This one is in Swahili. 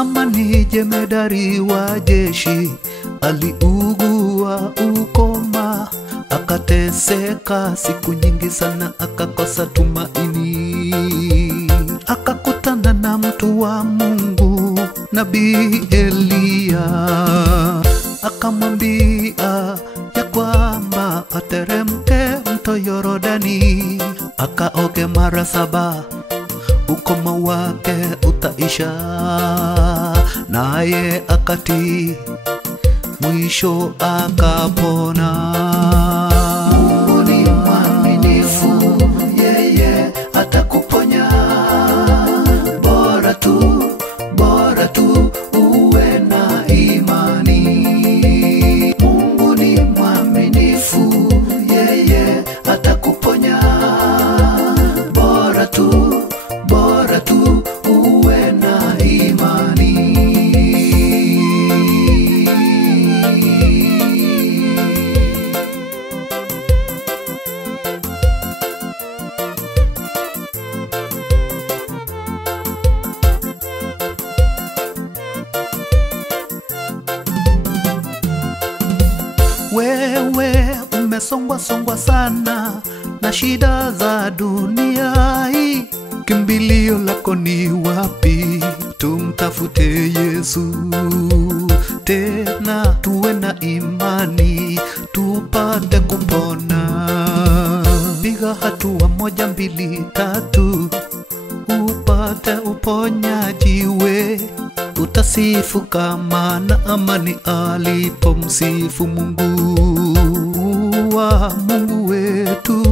Naamani jemedari wa jeshi aliugua ukoma, akateseka siku nyingi sana, akakosa tumaini. Akakutana na mtu wa Mungu, Nabii Eliya, akamwambia ya kwamba ateremke mto Yorodani, akaoge mara 7, ukoma wake utaisha. Naye akatii, mwisho akapona. Mungu ni mwaminifu, yeye atakuponya. Bora tu uwe na imani. Mungu ni mwaminifu, yeye atakuponya. Bora tu uwe na imani. Wewe umesongwa sana na shida za dunia hii, kimbilio lako ni wapi? Tumtafute Yesu, tena tuwe na imani tupate kupona. Piga hatua 1, 2, 3 upate uponyaji. We utasifu kama Naamani alipomsifu Mungu. Mungu wetu